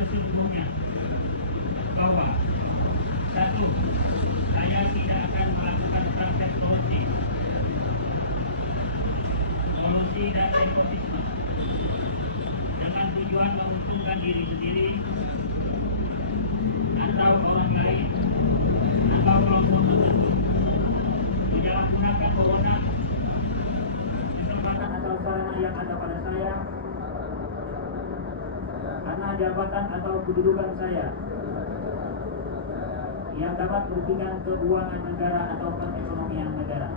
sesungguhnya bahwa satu, saya tidak akan melakukan praktek korupsi, kolusi dan nepotisme dengan tujuan menguntungkan diri sendiri atau orang lain atau kelompok tertentu, menyalahgunakan wewenang, kesempatan atau sarana yang ada pada saya karena jabatan atau kedudukan saya yang dapat merugikan keuangan negara atau perekonomian negara.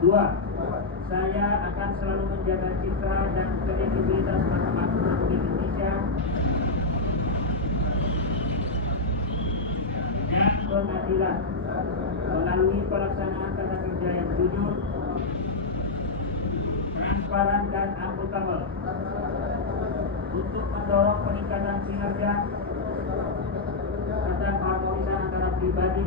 2. Saya akan selalu menjaga citra dan kredibilitas Mahkamah Agung Indonesia dan pengadilan melalui pelaksanaan tata kerja yang jujur, transparan dan akuntabel untuk mendorong peningkatan kinerja serta keharmonisan antara pribadi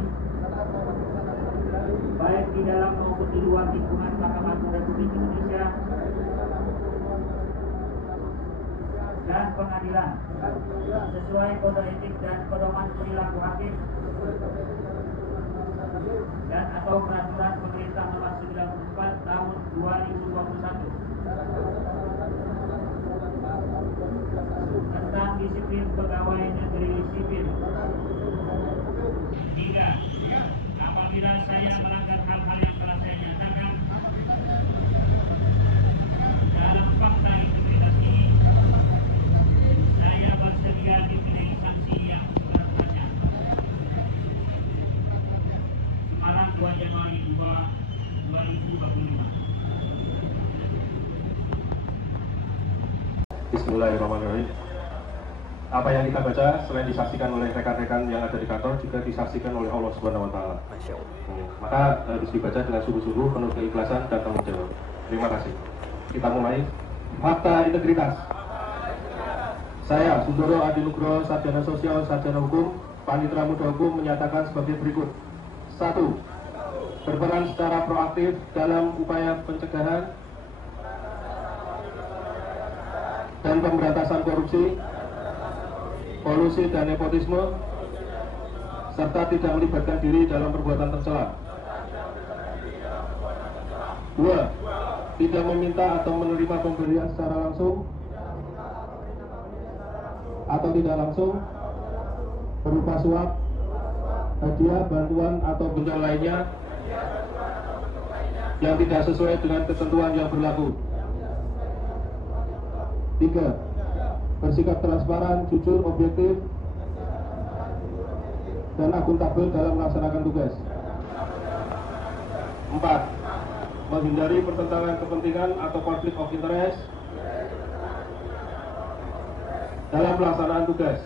baik di dalam maupun di luar lingkungan Mahkamah Agung Republik Indonesia dan pengadilan sesuai kode etik dan pedoman perilaku hakim dan atau peraturan pemerintah nomor 94 tahun 2021 tentang disiplin pegawai negeri sipil. 3. Apabila saya melanggar hal-hal yang telah saya nyatakan dalam fakta integritas ini, saya bersedia diberi sanksi yang seberat-beratnya. Semarang, 2 Januari 2025. Bismillahirrahmanirrahim. Apa yang kita baca selain disaksikan oleh rekan-rekan yang ada di kantor juga disaksikan oleh Allah Subhanahu wa taala. Maka harus dibaca dengan sungguh-sungguh penuh keikhlasan dan tanggung jawab. Terima kasih. Kita mulai. Fakta integritas. Saya Sundoro Adi Nugroho, sarjana sosial, sarjana hukum, panitera muda hukum menyatakan sebagai berikut. 1. Berperan secara proaktif dalam upaya pencegahan dan pemberantasan korupsi, kolusi dan nepotisme, serta tidak melibatkan diri dalam perbuatan tercela. 2. Tidak meminta atau menerima pemberian secara langsung atau tidak langsung berupa suap, hadiah, bantuan atau benda lainnya yang tidak sesuai dengan ketentuan yang berlaku. 3. Bersikap transparan, jujur, objektif, dan akuntabel dalam melaksanakan tugas. 4. Menghindari pertentangan kepentingan atau konflik of interest dalam pelaksanaan tugas.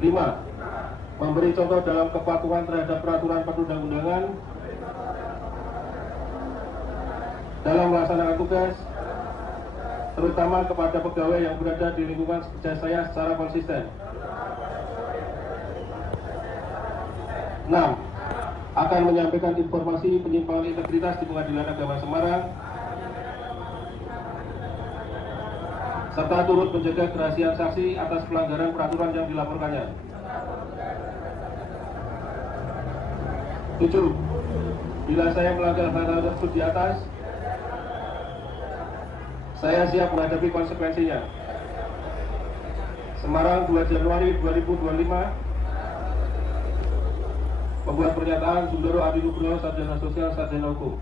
5. Memberi contoh dalam kepatuhan terhadap peraturan perundang-undangan dalam melaksanakan tugas, terutama kepada pegawai yang berada di lingkungan kerja saya secara konsisten. 6. Akan menyampaikan informasi penyimpangan integritas di Pengadilan Agama Semarang, serta turut menjaga kerahasiaan saksi atas pelanggaran peraturan yang dilaporkannya. 7. Bila saya melanggar hal-hal tersebut di atas, saya siap menghadapi konsekuensinya. Semarang, 2 Januari 2025. Pembuat pernyataan Sundoro Adi Nugroho, sarjana sosial, sarjana hukum.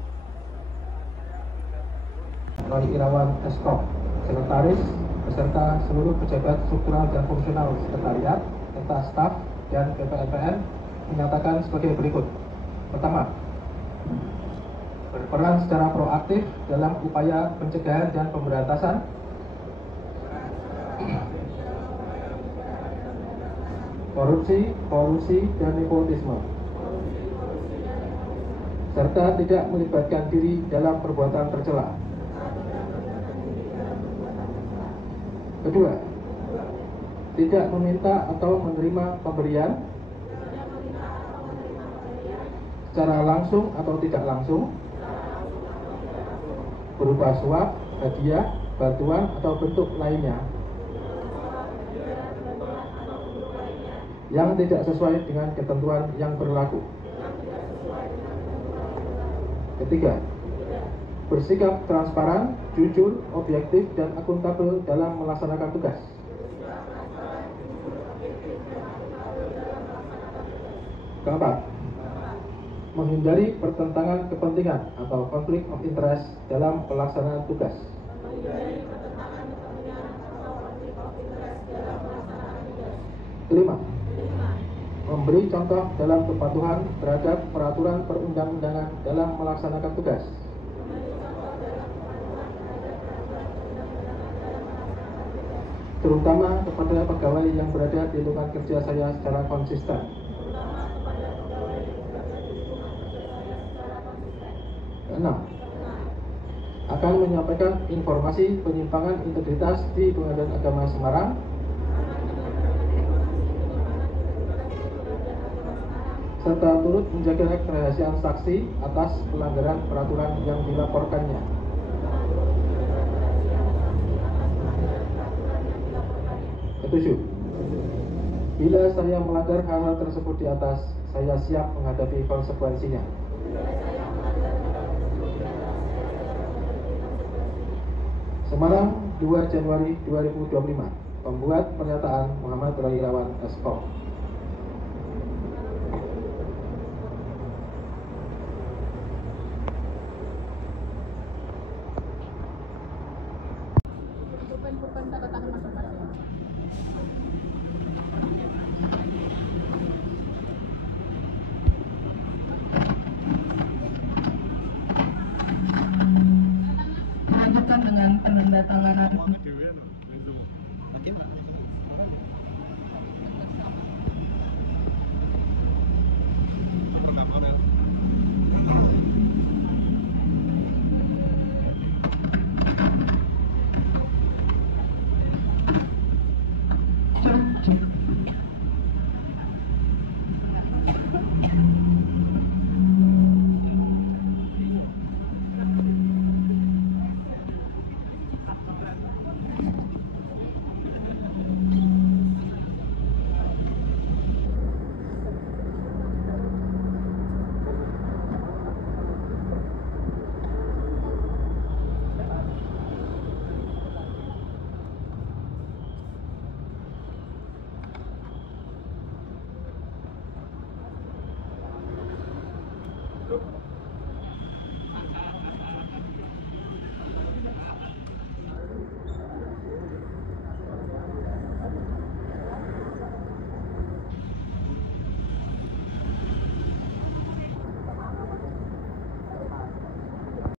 Roni Irawan Eskop, sekretaris, beserta seluruh pejabat struktural dan fungsional sekretariat, serta staf dan BPMPN menyatakan sebagai berikut. Pertama, berperan secara proaktif dalam upaya pencegahan dan pemberantasan korupsi, kolusi, dan nepotisme, serta tidak melibatkan diri dalam perbuatan tercela. Kedua, tidak meminta atau menerima pemberian secara langsung atau tidak langsung berupa suap, hadiah, bantuan atau bentuk lainnya yang tidak sesuai dengan ketentuan yang berlaku. Ketiga, bersikap transparan, jujur, objektif, dan akuntabel dalam melaksanakan tugas. Keempat, menghindari pertentangan kepentingan atau konflik of interest dalam pelaksanaan tugas. Kelima, memberi contoh dalam kepatuhan terhadap peraturan perundang-undangan dalam melaksanakan tugas. Terutama kepada pegawai yang berada di lingkungan kerja saya secara konsisten. Keenam, akan menyampaikan informasi penyimpangan integritas di Pengadilan Agama Semarang serta turut menjaga kerahasiaan saksi atas pelanggaran peraturan yang dilaporkannya. Ketujuh, bila saya melanggar hal-hal tersebut di atas, saya siap menghadapi konsekuensinya. Semarang, 2 Januari 2025. Pembuat pernyataan Muhammad Rai Irawan, Eskom. Lanjutkan dengan penandatanganan. Cek.